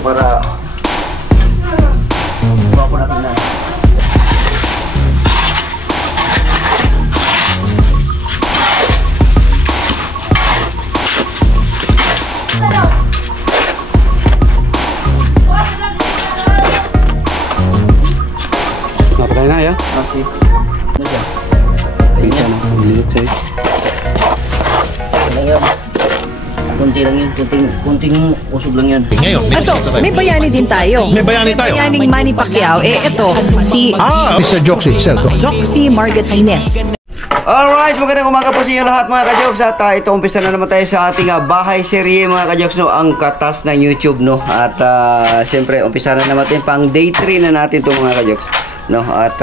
para bago na tingnan. Napatay na ya? Okay. Ano siya? Bisa na. Bilit sa'yo. Ano yan? Kunti lang yun. Kunting usog lang yan. Ngayon, Ito, may bayani din tayo. May bayani tayo. Bayaning Manny Pacquiao. Ito, si Mr. Joxy, sir. Joxy Margatines. Alright, magandang umaga po sa inyo lahat mga ka-jokes. At ito, umpisa na naman tayo sa ating bahay serye mga ka-jokes, no? Ang katas ng YouTube, no? At siyempre, umpisa na naman natin pang day 3 na natin ito mga ka-jokes, no? At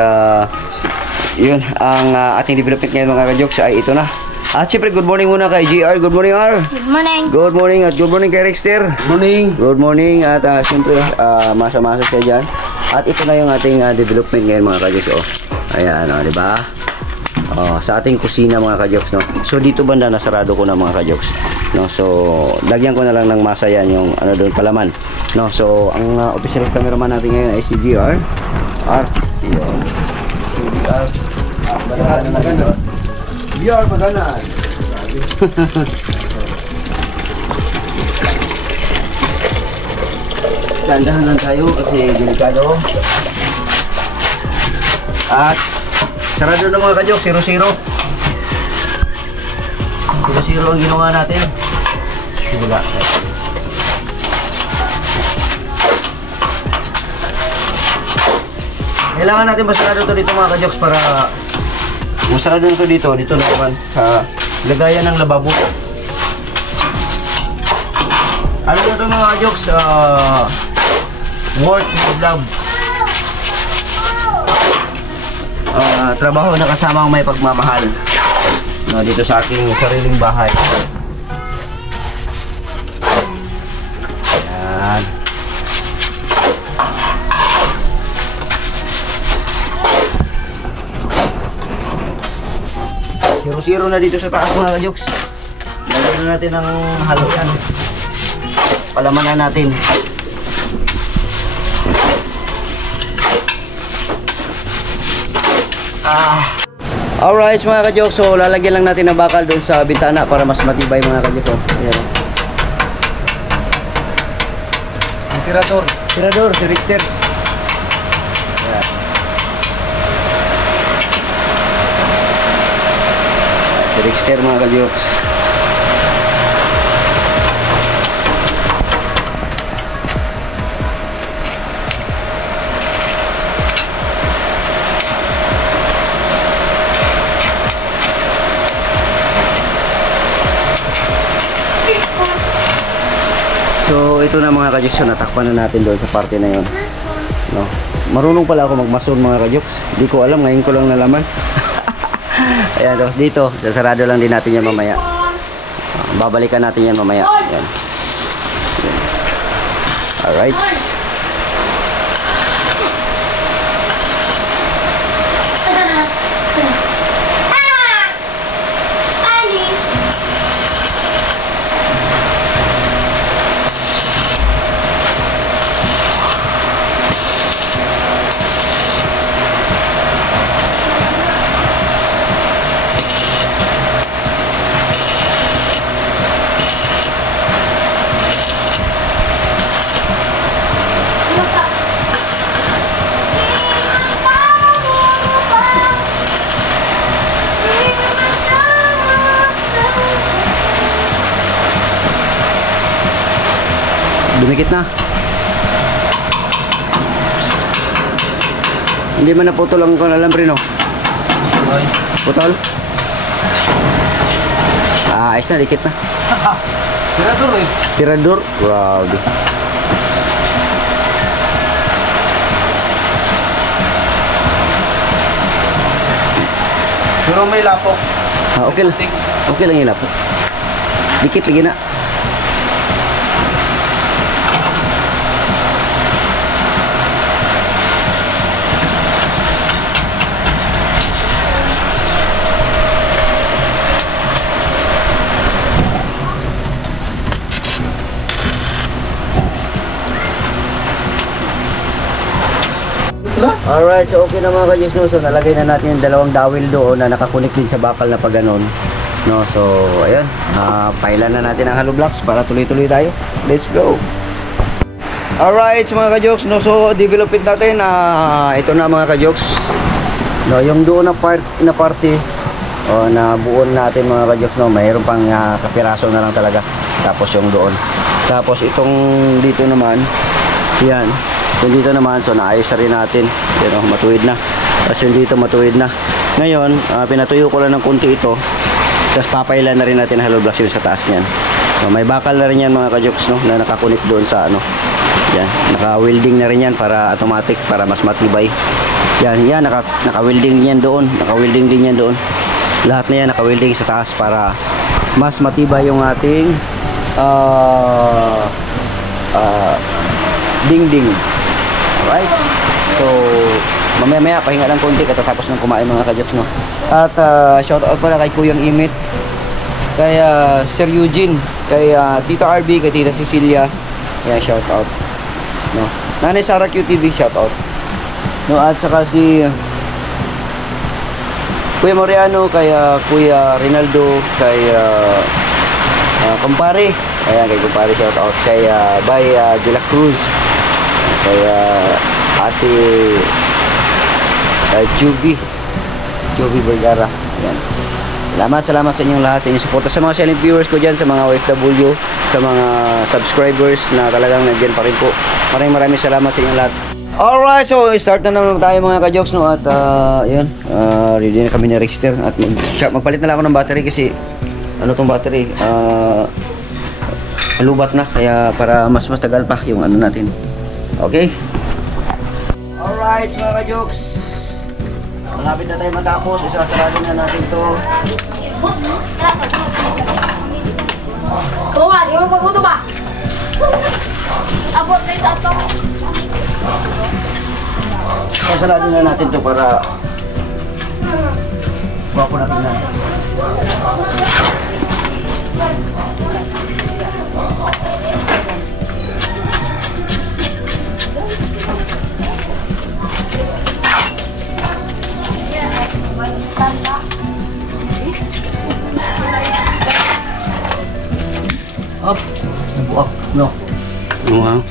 yun, ang ating development ngayon mga ka-jokes ay ito na. At siyempre, good morning muna kay GR. Good morning, R. Good morning. Good morning. At good morning kay Rexter. Good morning. Good morning. At siyempre, masa-masa siya dyan. At ito na yung ating development ngayon mga ka-jokes. Oh. Ayan, oh, diba? Oh, sa ating kusina mga ka-jokes, no? So, dito banda, nasarado ko na mga ka-jokes. No? So, lagyan ko na lang ng masa yan, yung ano doon, palaman. No? So, ang official cameraman natin ngayon ay si GR. R. Yun. Si GR. Banahan na gano'n. GR, banahan. Dandahan lang tayo kasi delikado. At sarado na mga ka-jokes, 0-0. 0-0 ang ginawa natin. Wala. Kailangan natin masarado to dito mga ka-jokes para masarado nito dito naman sa lagayan ng lababo. Ano na ito mga ka-jokes? Work with love. Trabaho na kasama ang may pagmamahal, no, dito sa aking sariling bahay. Ayan. Zero-zero na dito sa taas mga ka-jokes. Lagyan na natin ng haluan. Palamanan natin. Alright mga ka-jokes, so lalagyan lang natin ng bakal doon sa bintana para mas matibay mga ka-jokes. Ayan. Ang tirador, si Richter. Ayan. Si Richter mga ka-jokes. So ito na mga ka-jokes, natakpan na natin doon sa parte na yun, no? Marunong pala ako magmason mga ka-jokes. Hindi ko alam, ngayon ko lang nalaman. Ayan, tapos dito sarado lang din natin yan mamaya. Babalikan natin yan mamaya. Ayan. Alright. Dumikit na. Hindi man naputol ang alambre, no? Putol? Ayos na, dikit na. Tirador eh. Tirador? Grabe. Pero may lapok. Okay lang. Okay lang yung lapok. Dikit lagi na. Alright, so okay na mga ka-Diyos, no? So nalagay na natin yung dalawang dowel doon na nakakunik din sa bakal na pagganon. No, so ayun, pailan na natin ang hollow blocks para tuloy-tuloy tayo. Let's go. Alright, so mga ka-Jokes, no? So development natin, ito na mga ka-Jokes. No, yung doon na party na buon natin mga ka-Jokes, no? Mayroon pang kapiraso na lang talaga. Tapos yung doon. Tapos itong dito naman, yan. Yung dito naman, so naayos na rin natin. Yan, oh, matuwid na. Tapos yung dito matuwid na. Ngayon, pinatuyo ko lang ng kunti ito. Tapos papailan na rin natin hollow blocks yun sa taas niyan. So, may bakal na rin yan mga ka-Jokes, no? Na nakakunik doon sa ano. Yan, naka-welding na rin yan para automatic, para mas matibay. Yan, naka-welding yan doon. Naka-welding din yan doon. Lahat na yan naka-welding sa taas para mas matibay yung ating dingding. Alright. So, mamaya pahinga lang konti katapos ng kumain mga ka-Jokes, no? At shout out pala kay Kuyang Imit, kay Sir Eugene, kay Tita RB, kay Tita Cecilia. Ayan, shout out. No. Nanay Sara QTV, shout out. No, at saka si Kuya Moriano, kay Kuya Rinaldo, kay Kumpare. Ayan, kay Kumpare, shout out. Kay Bay De La Cruz, kay Ate Juby Vergara. Ayan. Salamat sa inyong lahat, sa inyong suporta, sa mga silent viewers ko dyan, sa mga OFW, sa mga subscribers na talagang nandiyan pa rin po. Maraming salamat sa inyong lahat. Alright, so start na naman tayo mga ka-Jokes, no? At yun, ready na kami ni Rickster. At magpalit na lang ako ng battery kasi ano tong battery, lubat na, kaya para mas tagal pa yung ano natin. Okay? Alright mga ka-Jokes, malapit na tayo matapos. Isasarado na natin to. Kuha, di mo pabuto ba? Abot na isa ito. Isasarado na natin to para kuha po natin na. Up. Buak. No. Wow.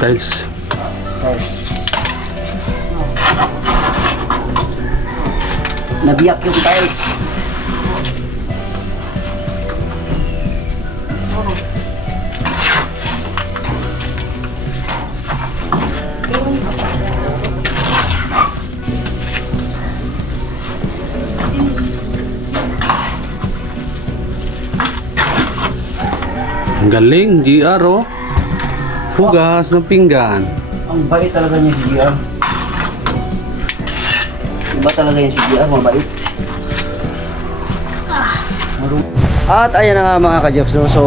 Tiles. Yes. Nabiyak yung tiles. Ang galing, GR oh. Hugas ng pinggan. Ang bait talaga niya si GR. Iba talaga yung si GR, mabait. At ayan na nga mga ka-Jokes, no? So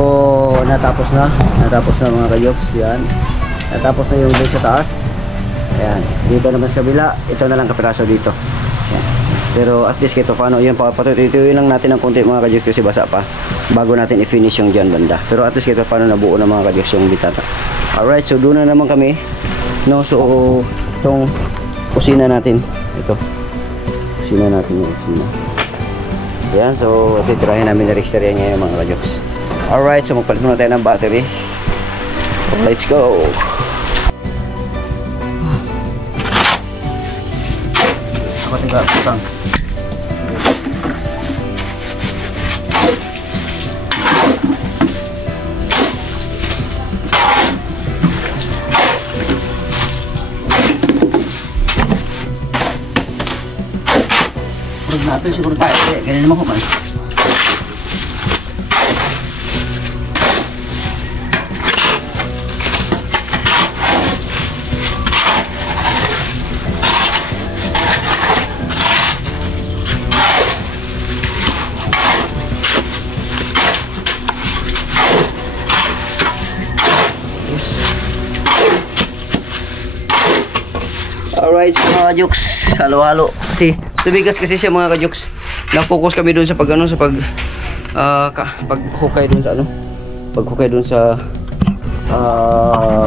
natapos na mga ka-Jokes. Yan, natapos na yung doon sa taas. Ayan, dito naman sa kabila, ito na lang kapiraso dito. Ayan. Pero at least ito, paano yun, patutuyuin lang natin ng konti mga ka-Jokes kasi basa pa bago natin i-finish yung dyan banda. Pero at least ito, paano nabuo na mga ka-Jokes yung bitata. Alright, so doon na naman kami, no? So itong kusina natin, ito kusina natin, yung kusina. Yan, so titirahin namin na registerya niya yung mga ka-Jokes. Alright, so magpalit muna tayo ng battery. Let's go. Ako tiga, putang. Natin siguro tayo, ganyan naman ko man. Alright, so mga ka-Jokes, halo-halo. Kasi tubigas kasi siya mga ka-Jokes. Na-focus kami doon sa pag-ano, sa pag-hukay doon sa ano. Pag-hukay doon sa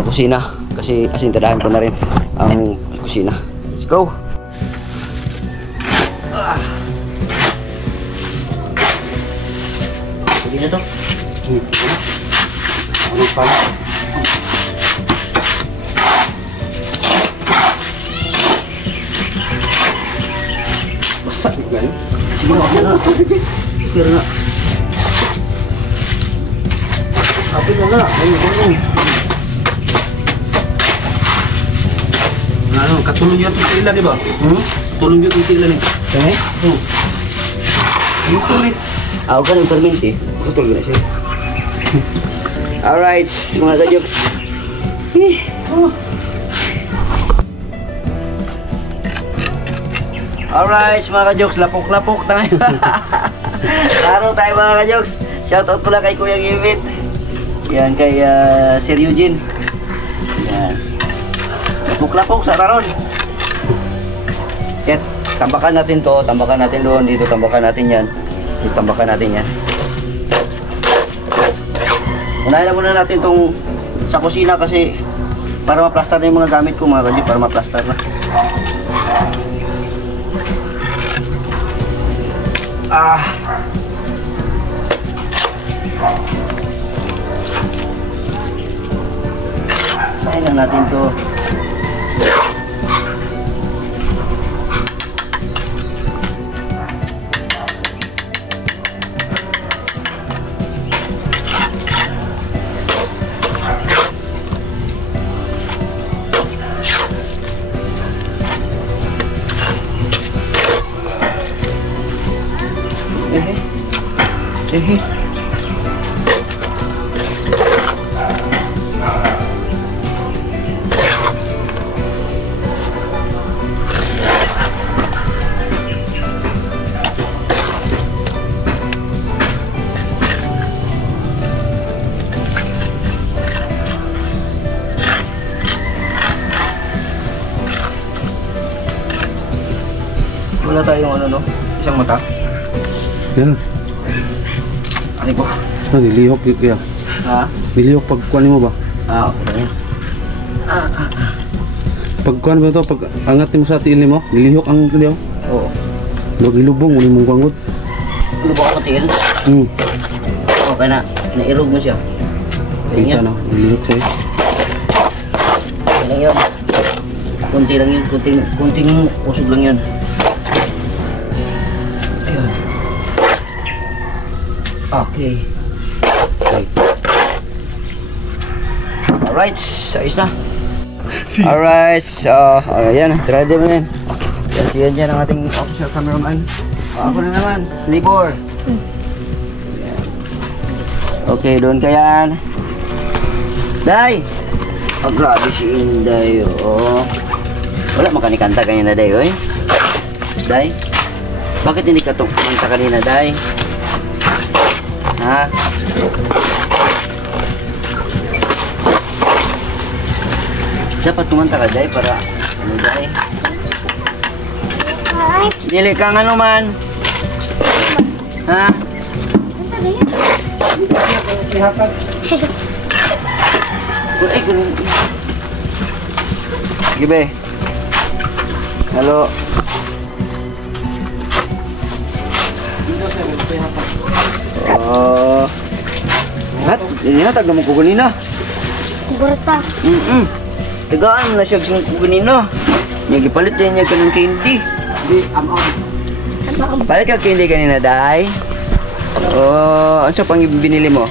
kusina. Kasi asintadahan ko na rin ang kusina. Let's go. Pwede na to. Ano pala? Basta ganyan. Sige na, okay na. Pero na. Sabi na na. Ayun. Ano, katulong yun yung tila, di ba? Katulong yun yung tila ni. Eh? Yung tulit. Ako ka ng permint eh. Putol ka na siya. Alright, mga kajoks. Alright, mga kajoks. Lapok-lapok tayo. Laro tayo mga kajoks. Shoutout pula kay Kuya Givit. Yan kay Sir Eugene. Yan. Lapok-lapok sa raron. Yan. Tambakan natin to. Tambakan natin doon. Dito tambakan natin yan. Dito tambakan natin yan. Unahin na muna natin tong sa kusina kasi para ma-plaster na yung mga gamit ko mga kajoks. Para ma-plaster na. Unahin na natin to. Sige. Wala tayong ano no? Isang mata. Yan. Ano po? Ah, nilihok yun kaya. Ha? Nilihok pag kuhanin mo ba? Okay. Pag kuhan mo ito, pag angat mo sa tiil mo, nilihok ang nilihok. Oo. Huwag ilubong, muli mong kwangot. Ano ba ako til? Okay na. Nairog mo siya. Kita na, nilihok sa'yo. Okay lang yun. Kunti lang yun. Kunting usog lang yun. Ayun. Okay. Alright. Ayos na. Alright. So, ayan. Ready mo yan. Yan siya dyan ang ating official cameraman. Ako na naman. Libor. Ayan. Okay, doon ka yan. Day! Oh, grabe si Inday. Oh. Wala makanikanta kanina, Day. Oy. Day? Bakit hindi ka kumanta kanina, Day? Ha? Dapat kumanta ka, Day, para ano, Day? Dili kang ano man. Ha? Gibe. Halo. Oh. Hat, ini hatag mo ko kanina. Berta. Tegaan mo na siya sa kanina. Nya gipalit niya kanang candy. Di Palit ka candy kanina, Day. Oh, ano pang binili mo?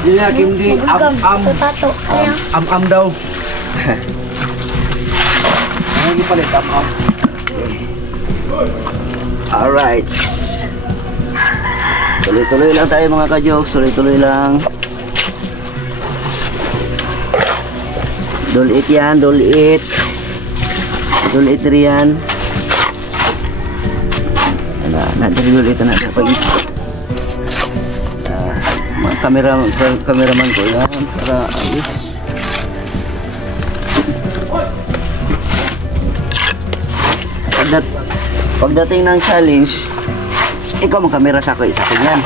Hindi na, hindi. Tato. Ayan. Am daw. Ano yung palit? Am. Alright. Tuloy-tuloy lang tayo mga ka-jokes. Tuloy-tuloy lang. Dulit yan, dulit. Dulit rin yan. Dulit na cameraman ko yan para ayos. Pagdating ng challenge, ikaw mag-camera sa akin yan.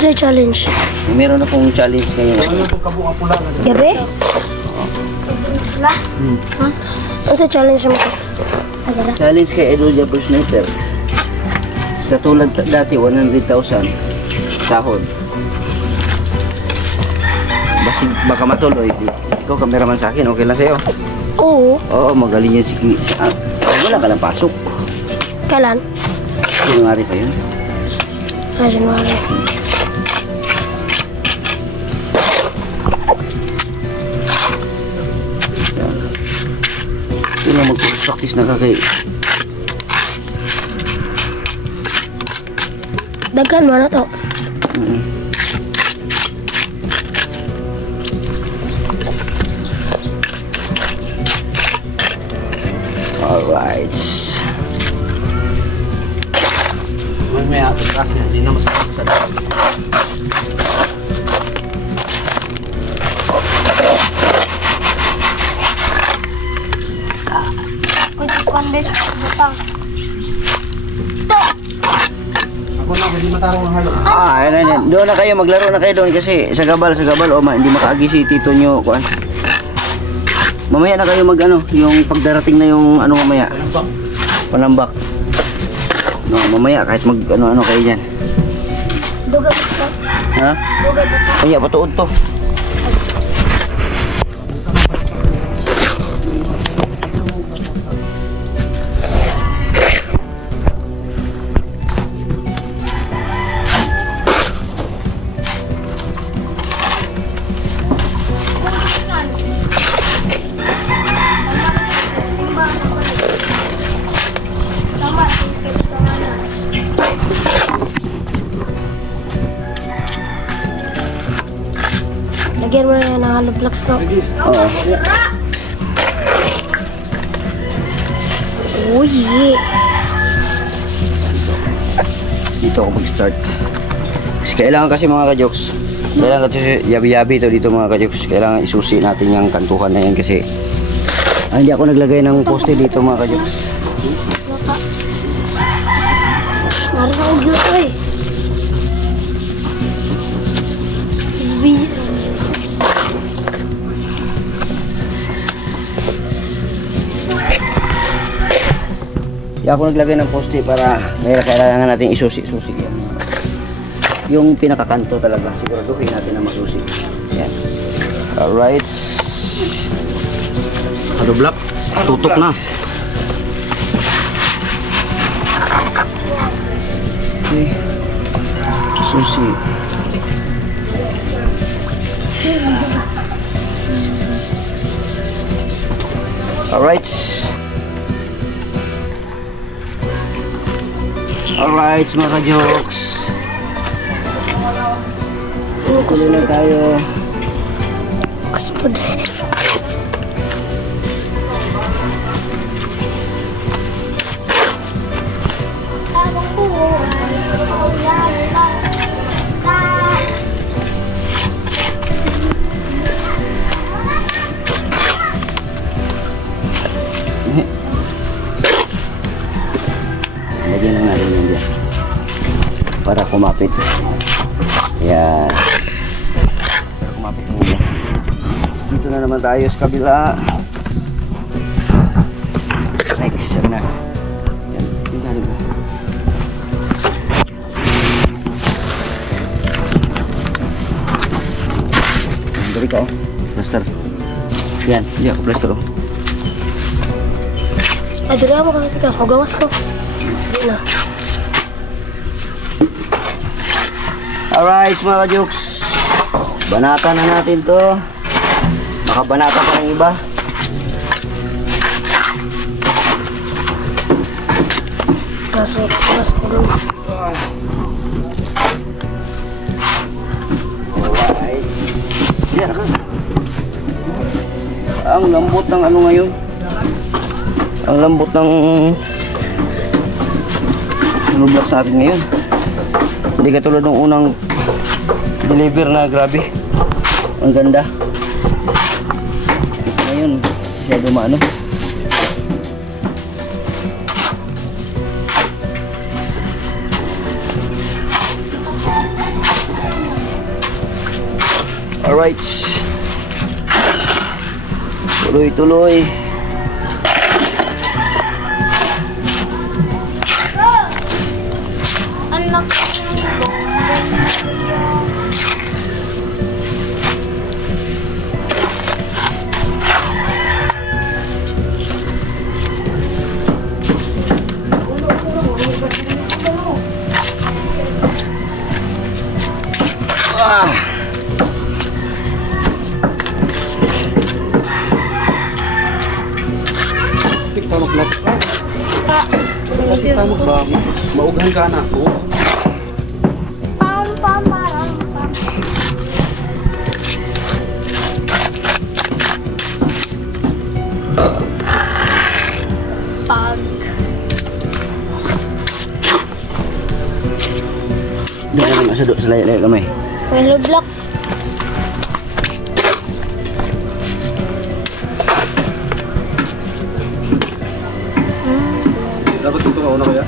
Sa challenge. Meron akong challenge ngayon. Gabi? Wala? Ha? Ano sa challenge mo? Agara. Challenge kay Idol Jabber Sniper. Katulad dati, 100,000 sahod. Baka matuloy. Ikaw, cameraman sa akin, okay lang sa'yo? Oo. Oo, magaling yan si wala ka lang pasok. Kailan? January pa yun. January. Yun lang mag-practice na ka kay... Daghan mo na to. Alright. May atas niya, hindi na masakit sa dami. Kuan bes butang. Ako na, hindi matarong ang halo. Ayun. Doon na kayo, maglaro na kayo doon kasi sa gabal, hindi makaagi si tito nyo, kuan. Mamaya na kayo yung pagdarating na yung mamaya. Panambak. No, mamaya kahit ano kayo diyan. Duga butang. Ha? Duga butang. Kaya patuod to. Lagyan mo na yan ng hollow blocks to. Oo. Oh yeah. Dito ako mag-start. Kailangan kasi mga ka-jokes. Kailangan kasi yabi-yabi to dito mga ka-jokes. Kailangan isusi natin yung kantuhan na yan kasi hindi ako naglagay ng poste dito mga ka-jokes. Narin ako dito eh. Hindi ako naglagay ng poste para kailangan natin isusi-susi yan. Yung pinakakanto talaga, siguraduhin natin na masusi. Yan. Alright. Halo block, tutok na. Okay. Susi. Alright. Alright, mga ka-jokes. Tuloy na tayo. Kaspod. Lagyan lang natin yan dyan para kumapit. Yan. Para kumapit mo dyan. Dito na naman tayo sa kabila. Next na. Yan. Yung galing ba? Dari ka oh. Plaster. Yan. Hindi ako plaster oh. Ay, dali ako kakitikas. Magawas ko. Hindi na. Alright mga ka-jokes. Banatan na natin to. Makabanata pa ng iba. Kaso, ko doon. Alright. Yan ka. Ang lambot ng ano ngayon. Ang lambot ng blocks natin ngayon. Hindi katulad ng unang deliver na grabe. Ang ganda. Ngayon, siya dumano. Alright. anak. Tik tamok lang. Pa. Kasi tamok ba? Maugahan ka na ako. Pam pam parang pam. Pag. Di ka naman sa layo-layo kamay. Hello block. Dapat dito ka una kaya?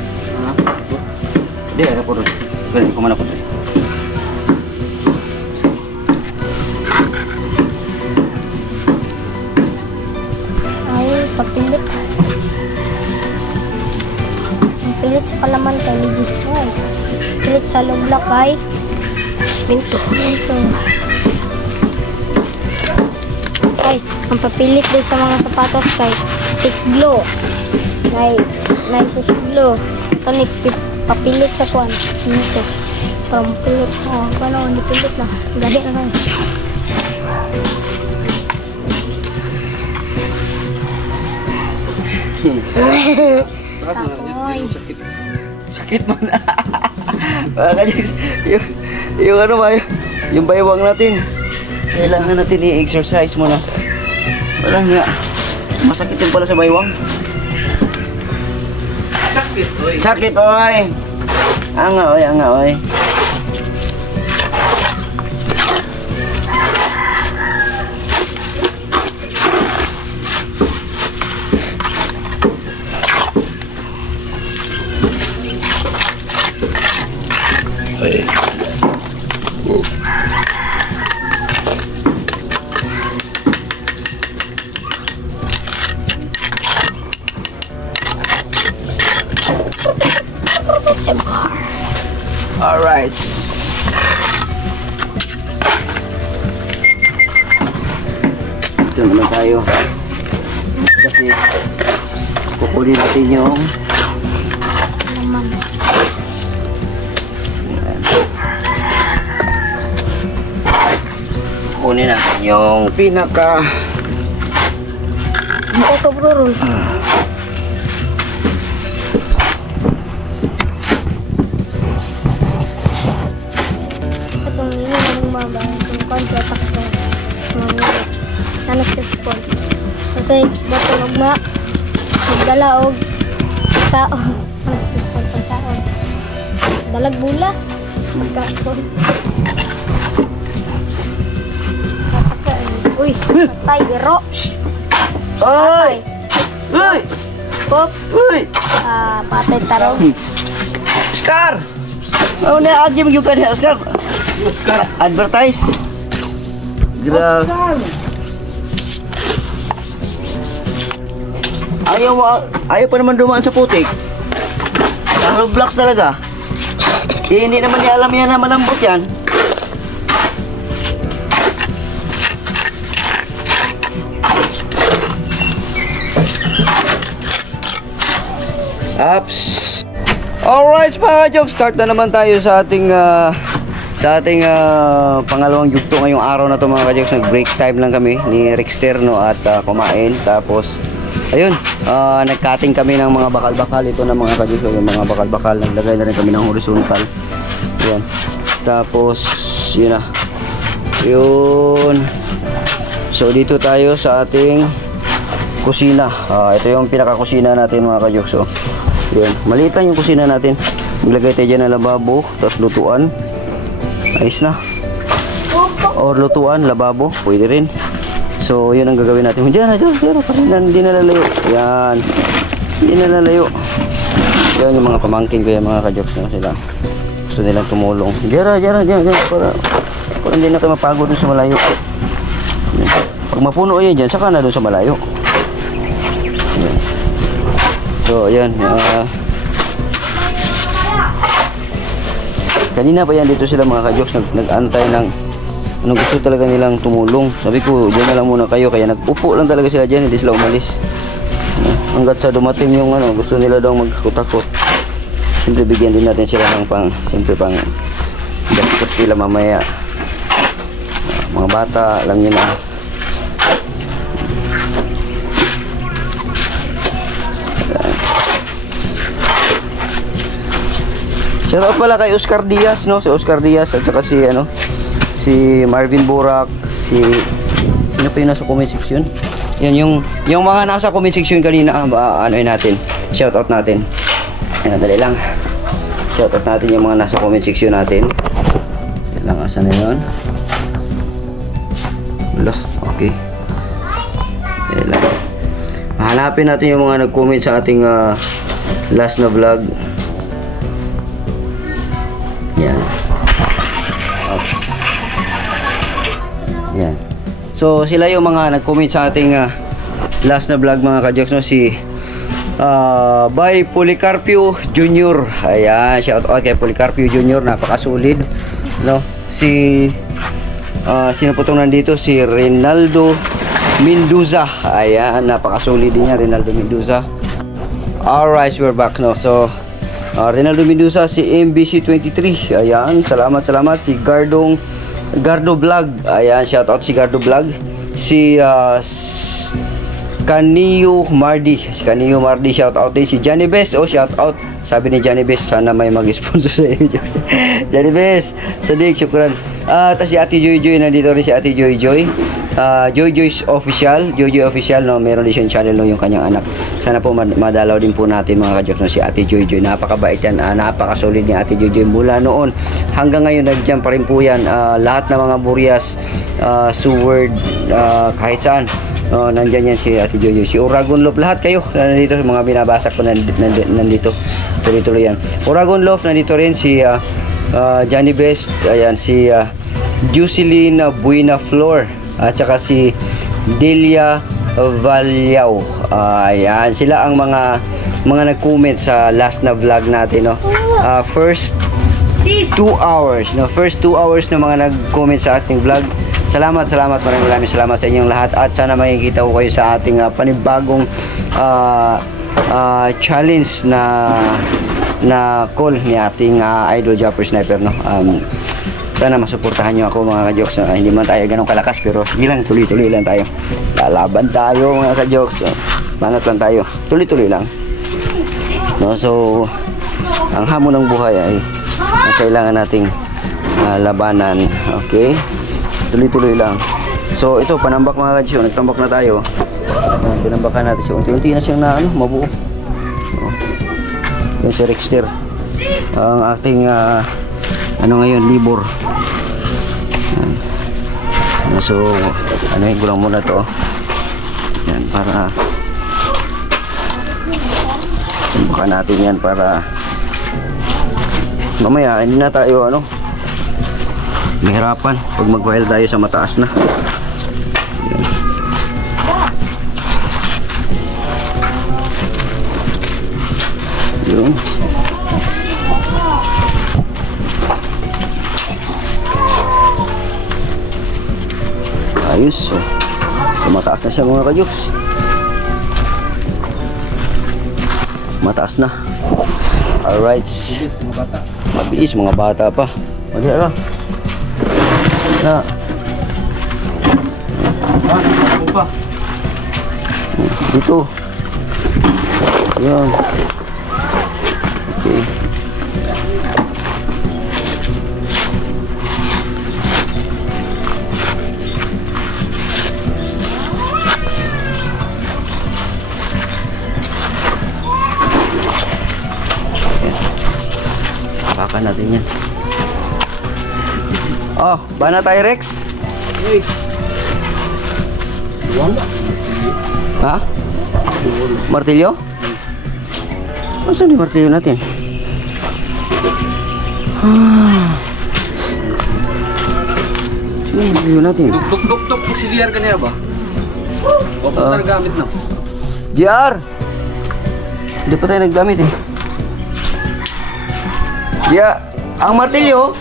Hindi, ada po doon. Ganun ko man ako doon. Ay, papilit. Pilit sa palaman kay ni Jesus. Pilit sa hello block kay Minto. Ay, ang papilit din sa mga sapatos kay stick glue. Nay sus glue. Ito papilit sa kwan. Ito. From pilit. Oh, paano? Hindi pilit na. Dali na kayo. Takas na Apoy. yung sakit. Sakit man. Mga kajiks, yung ano ba, yung baywang natin. Kailangan natin i-exercise muna. Wala nga. Masakit din pala sa baywang. Sakit, oy. Sakit, oy. Anga, oy, anga, oy. Alright. Ito naman tayo. Kasi kukunin natin yung Naman. kunin natin yung pinaka Ito bro, roll. Itong nino ng mga itong concept ako mga nanas sa school. Kasi bato nagma magdala og taon. Taon. Dalag bula. Magkaon. Uy, patay biro. Oy! Uy! Pop. Uy! Patay tarong. Oscar! Ano na adjim yung ka niya, Oscar? Oscar. Advertise. Grabe. Ayaw pa naman dumaan sa putik. Sa blocks talaga. Eh, hindi naman niya alam yan na malambot yan. Ups. Alright mga jokes, start na naman tayo sa ating pangalawang yugto ngayong araw na to mga ka-jokes. Nag-break time lang kami ni Rexter no, at kumain. Tapos ayun, nag-cutting kami ng mga bakal-bakal. Ito na mga ka-jokes, yung mga bakal-bakal. Naglagay na rin kami ng horizontal. Ayan. Tapos yun na. Yun. So dito tayo sa ating kusina. Ito yung pinaka-kusina natin mga ka-jokes. So yun, maliit lang yung kusina natin. Maglagay tayo dyan ng lababo, tapos lutuan. Ayos na. Or lutuan, lababo, pwede rin. So yun ang gagawin natin. Diyan, hindi nalalayo. Yan, hindi nalalayo. Yan yung mga pamangkin ko yan mga ka-jokes na sila. Gusto nilang tumulong. Diyan, para hindi na kayo mapagod dun sa malayo. Pag mapuno yan dyan, saka na dun sa malayo. Yan. So ayan, Kanina pa yan dito sila mga ka-jokes, nag-antay ng ano, gusto talaga nilang tumulong. Sabi ko, dyan na lang muna kayo. Kaya nag-upo lang talaga sila dyan, hindi sila umalis. Hanggat sa dumating yung ano, gusto nila daw magtakot-takot. Siyempre bigyan din natin sila ng pang gastos nila mamaya. Mga bata, alam nyo na. Shoutout pala kay Oscar Diaz, no? Si Oscar Diaz at saka si ano, si Marvin Burak, ano pa yung nasa comment section? Yan yung mga nasa comment section kanina, ano yun natin, shoutout natin. Yan, dali lang. Shoutout natin yung mga nasa comment section natin. Yan lang, asan na yun? Wala, okay. Yan lang. Hanapin natin yung mga nag-comment sa ating last na vlog. Yan. Okay. Yan. So sila yung mga nag-comment sa ating last na vlog mga ka-jokes, no? Si by Policarpio Jr. Ayan, shout out kay Policarpio Jr. Napakasulit, no? Si sino po itong nandito? Si Rinaldo Mendoza. Ayan, napakasulit din niya, Rinaldo Mendoza. Alright, we're back, no? So Rinaldo Mendoza, si MBC23. Ayan, salamat. Si Gardo Vlog. Ayan, shout out si Gardo Vlog. Si Canio Mardi. Shout out din si Johnny Best. Oh, shout out. Sabi ni Johnny Best, sana may mag-sponsor sa iyo. Johnny Best, Sadik, syukran. At si Ate Joy Joy, nandito rin si Ate Joy Joy. Joy's Official, no, meron din siyang channel, no, yung kanyang anak. Sana po madalaw din po natin mga ka-jokes, no, si Ate Joy Joy. Napakabait yan, napakasolid ni Ate Joy Joy. Mula noon hanggang ngayon nagdiyan pa rin po yan. Lahat ng mga Burias, Seward, kahit saan, nandyan yan si Ate Joy Joy. Si Uragon Love, lahat kayo nandito, mga binabasa ko nandito. Tuloy-tuloy yan. Uragon Love, nandito rin si Johnny Best. Ayan, si Jocelyn Buena Flor, at saka si Delia Valyao. Ayan, sila ang mga nag-comment sa last na vlog natin, no. First 2 hours, no. First 2 hours na mga nag-comment sa ating vlog. Salamat, maraming salamat sa inyong lahat, at sana makikita ko kayo sa ating panibagong challenge na call ni ating idol Japper Sniper, no. Sana masuportahan nyo ako mga ka-jokes. Hindi man tayo ganun kalakas, pero sige lang, tuloy-tuloy lang tayo. Lalaban tayo mga ka-jokes. Banat lang tayo, tuloy-tuloy lang, no. So ang hamon ng buhay ay kailangan nating labanan. Okay, tuloy-tuloy lang. So ito, panambak mga ka-jokes. Nagtambak na tayo. Pinambakan natin siya. Unti-unti na siyang mabuo. Yung si Rexter, ang ating ngayon, libor. So ko lang muna to. Yan, para baka natin yan, para mamaya hindi na tayo mahirapan pag mag-file tayo sa mataas na. Yan. Yun. Ayos. So mataas na siya mga ka-jokes. Mataas na. Alright. Mabilis, mga bata pa. Malihat lang. Dito. Yan. Okay. Pakan natin yan. Oh, bana tayo Rex? Ha? Martilyo? Asan yung martilyo natin? Saan yung martilyo natin? Duk-duk-duk si JR kanina ba? O pa nagamit na? JR! Hindi pa tayo naggamit eh. JR! Ang martilyo.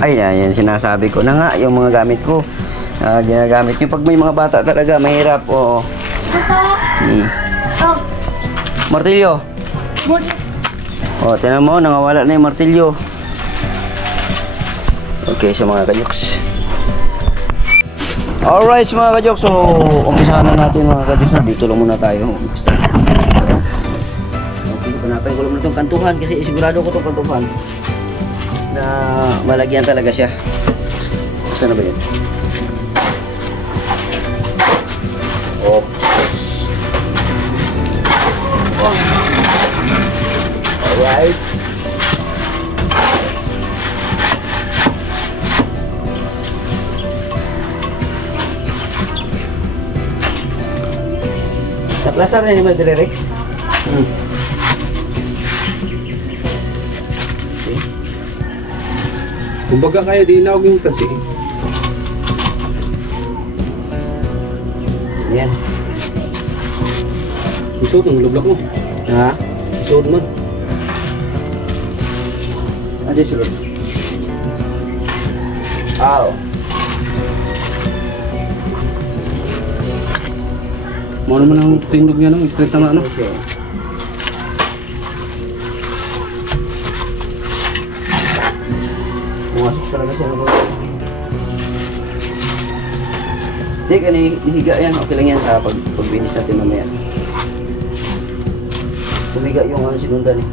Ay, yan sinasabi ko na nga, yung mga gamit ko. Ginagamit nyo pag may mga bata talaga, mahirap. Oo. Oh, Martilyo. Oh, tinan mo, nangawala na yung martilyo. Okay, so mga kajoks. Alright, so mga kajoks. So, umpisahan na natin mga kajoks na. Dito lang muna tayo. Okay, panapay ko lang muna itong kantuhan kasi sigurado ko itong kantuhan na malagyan talaga siya. Saan na ba yun? Oh. Alright. Naplasan na naman dire Rex. Okay. Kumbaga kaya di inaog yung kasi. Yan. Isuot ang lublak mo. Ha? Isuot mo. Ano sulod? Aw. Mo naman ang tindog niya ng straight na ano. Okay. Pumasok talaga siya ng hindi ka higa yan. Okay lang yan sa pagbinis natin mamaya. Humiga yung ano sinundan eh.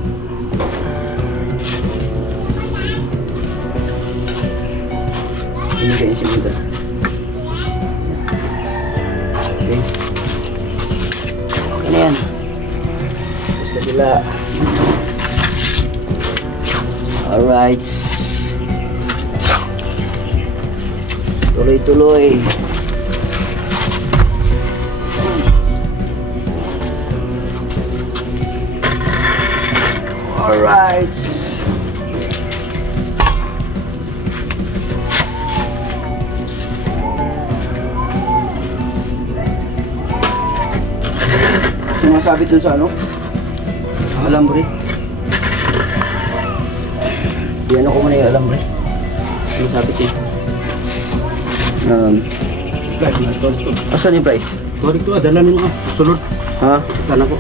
Humiga yung sinundan. Okay. Okay na yan. Tapos kabila. Alright. Tuloy-tuloy. Alright. Sumasabit dun sa ano? Alambre. Yan ako muna yung alambre. Sumasabit eh. Asan yung price? Korek to, dala nyo ka. Sulod. Ha? Tana ko.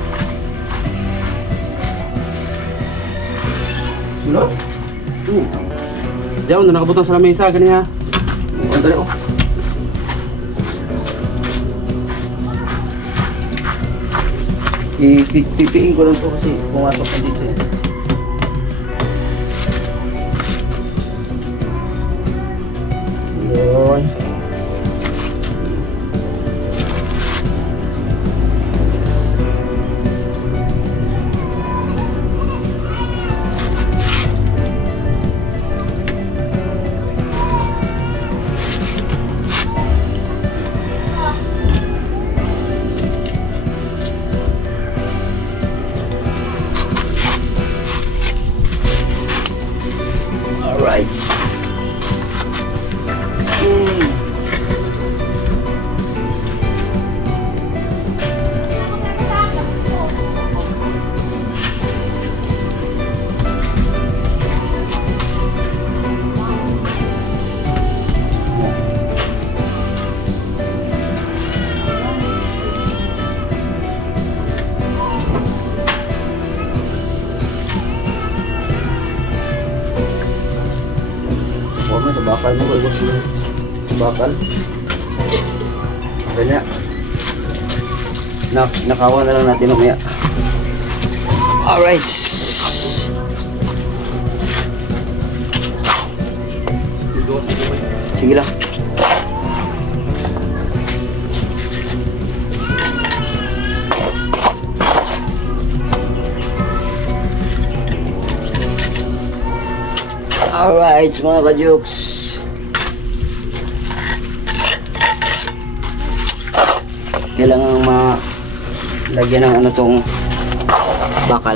Sulod? Diyan, na nakabutang sa lamesa, ganiha. Ang dali oh. Pipiin ko lang to kasi pumasok ka dito eh. Yun. Alright. Sa bakal mo, ibos mo. Sa bakal. Kanya. Nakawan na lang natin mamaya. Alright. Sige lang. Alright, mga ka-jokes. Kailangan lagyan ng ano tong bakal.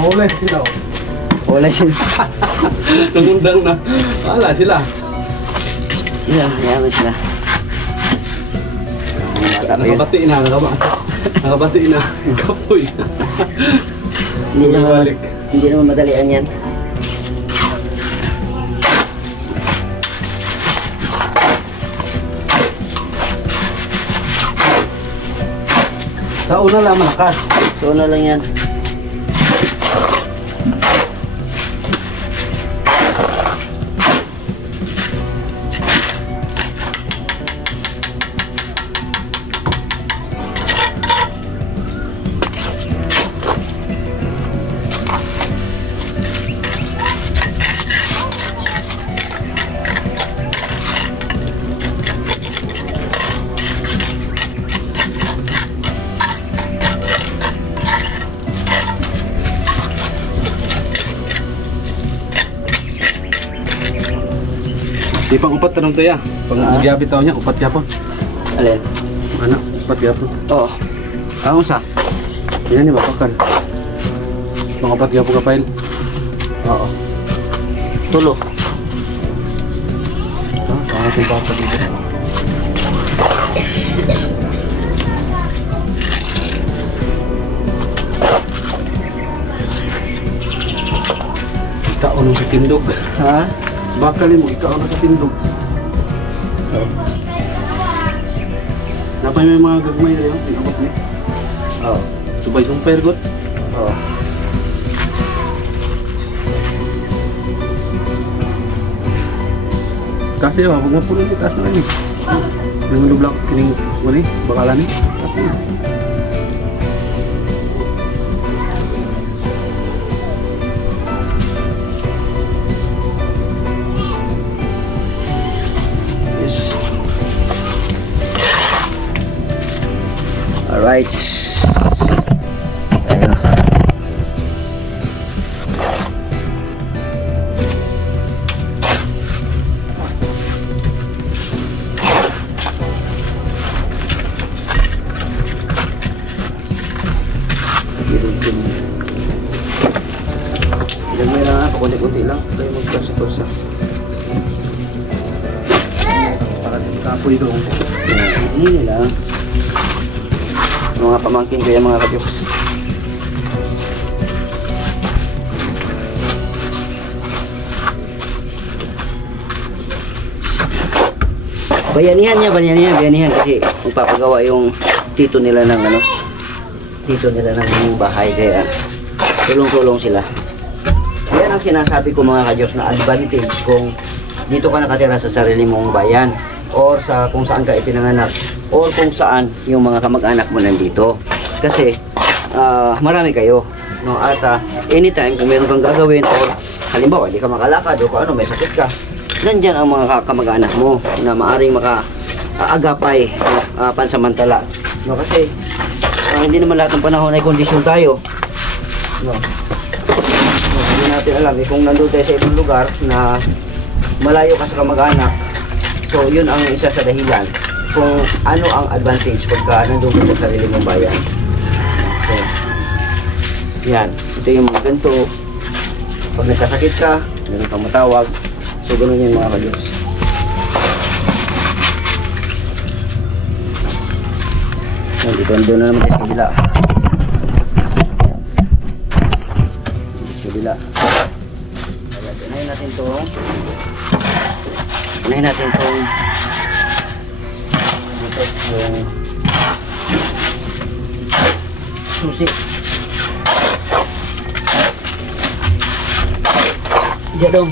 Huli sila. Wala sila. Nangundang na. Wala sila. Sila, yaman sila. Bata pa yun. Nakabati na, nakabati na. Kapoy. Hindi naman madalian yan. Sa una lang malakas. So ano lang yan. Di pang upat tanong to ya. Pang nagyabi tao niya, upat yapon. Alin? Ano? Upat yapon. Oo. Ang sa? Yan ni bapakan. Pang upat yapon kapail. Oo. Tulo. Ah, ating papa dito. Ikaon sa tindog. Ha? Bakal mo ikaon sa tindog. Oo. Napay may mga gagmay na yun, pinabot niya. Oo. Subay kong pergot. Oo. Kasi wag mo pulo ni taas na rin. Ning lublak kining wali bakalan ni. Taas na. Yes. Alright. Ayan. Ilan mo lang ha, pakunti-kunti lang. Kayo magkasa-kasa. Para din kapoy do. Hindi lang. Mga pamangkin ko yan mga kadyos. Bayanihan kasi magpapagawa yung tito nila ng ano, tito nila ng bahay kaya tulong-tulong sila. Yan ang sinasabi ko mga kadyos na advantage kung dito ka nakatira sa sarili mong bayan or sa kung saan ka ipinanganak or kung saan yung mga kamag-anak mo nandito. Kasi marami kayo, no? At anytime kung meron kang gagawin or halimbawa hindi ka makalakad o kung ano, may sakit ka, nandyan ang mga kamag-anak mo na maaring maka-agapay pansamantala, no? Kasi hindi naman lahat ng panahon ay kondisyon tayo, no? Hindi natin alam kung nandun tayo sa ibang lugar na malayo ka sa kamag-anak. So yun ang isa sa dahilan kung ano ang advantage pagka nandun ka sa sarili mong bayan. So yan, ito yung mga ganito. Pag nagkasakit ka, meron kang matawag. So ganun yan mga kadyos. Dito doon na naman sa kabila. Sa kabila. Kaya unahin natin itong yung susi. Diyan dong.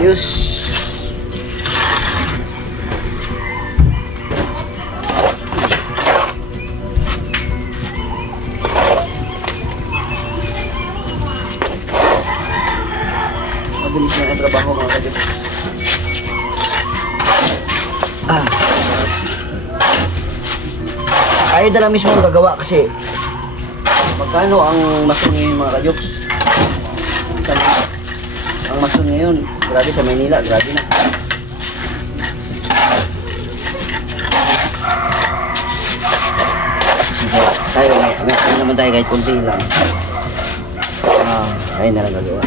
Ayos. bilis na ang trabaho mga kajuks. Kayo na lang mismo ang gagawa kasi magkano ang mason ngayon mga kajuks? Ang mason ngayon, grabe sa Maynila, grabe na. Tayo, may naman tayo kahit kunti lang. Ayun na lang gagawa.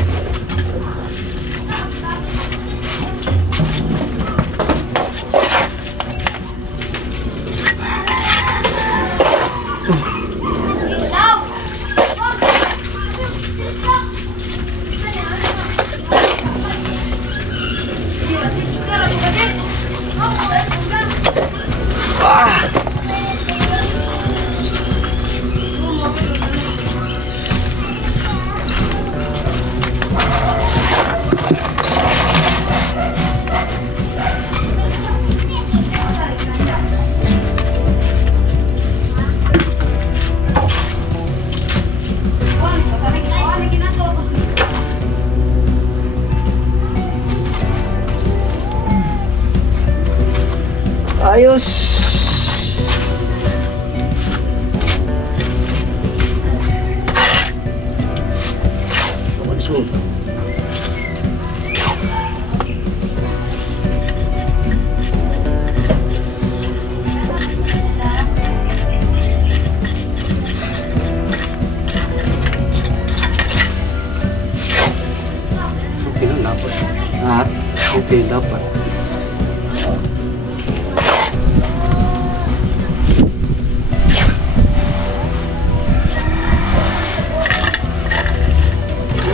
Ayos. Malusog. Okay lang dapat. Ha? Okay dapat.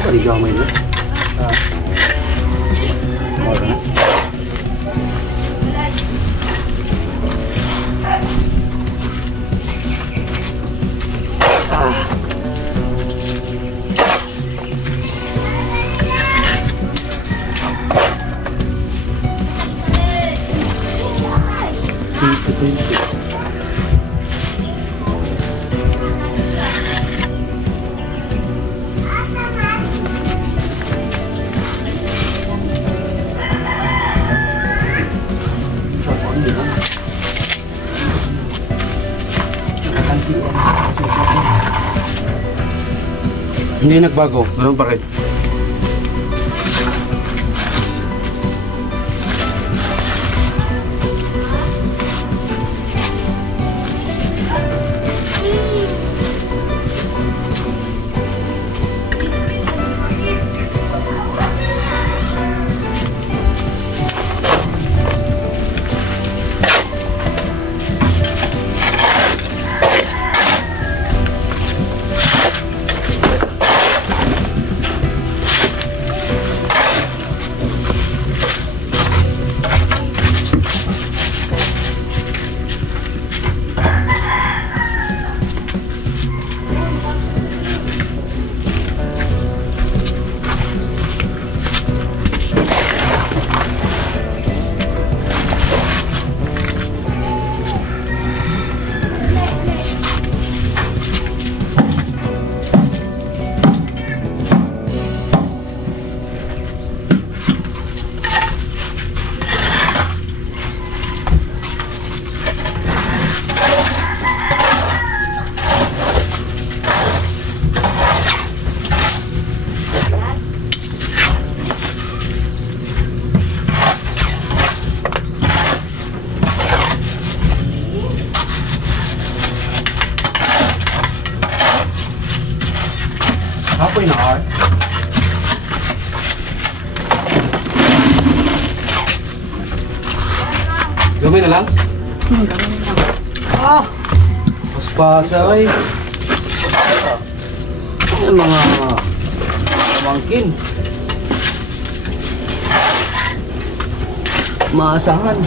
Paligamay na. Okay. Hindi nagbago. Ganun pa rin. Apoy na art. Gamay na lang? Paspasa ay. Ang mga pamangkin. Maasahan.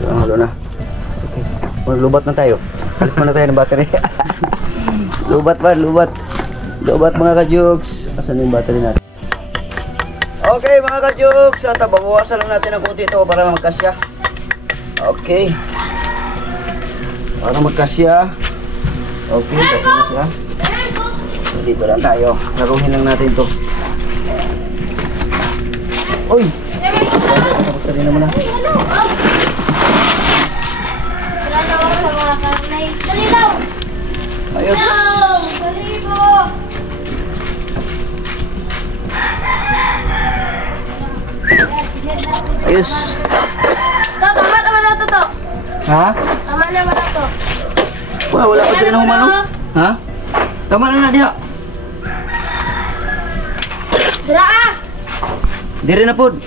Halo na. Okay. Lubat na tayo. Balik muna tayo ng battery. Lubat ba? Lubat. Lubat mga ka-jokes. Asan yung battery natin? Okay mga ka-jokes, at babawasan lang natin ang kunti ito para magkasya. Okay. Para magkasya. Okay, kasi na siya. So, dito lang tayo. Laruhin lang natin to. Uy! Tapos ka din naman na. Dalawa sa mga karnay. Dalilaw! Ayos. Dalibo! Ayos. Tama naman na to. Ha? Tama naman na to. Wala pa din na humano. Ha? Tama na diha. Dira ah! Dire na pod.